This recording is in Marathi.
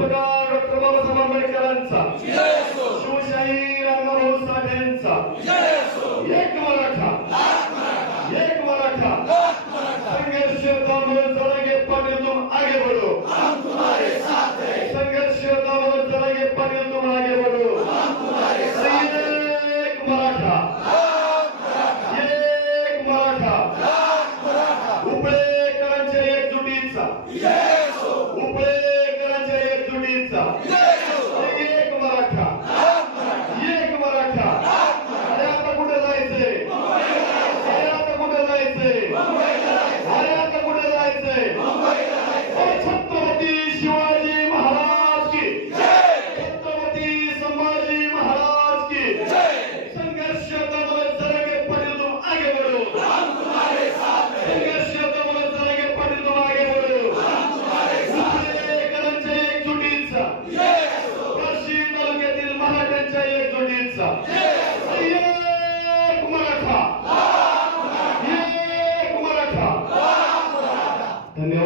पदा डॉक्टर बाबासाहेब आंबेडकरांचा शिवशाहीर अण्णाभाऊ साहेब यांचा एक मराठा. एक मराठा. संघर्ष दामोदर पाटील तुम आगे बढ़ो संघर्ष दामोदर जरागे पाटील तुम आगे बढ़ो एक मराठा. एक मराठा. Yeah. मराठा. धन्यवाद.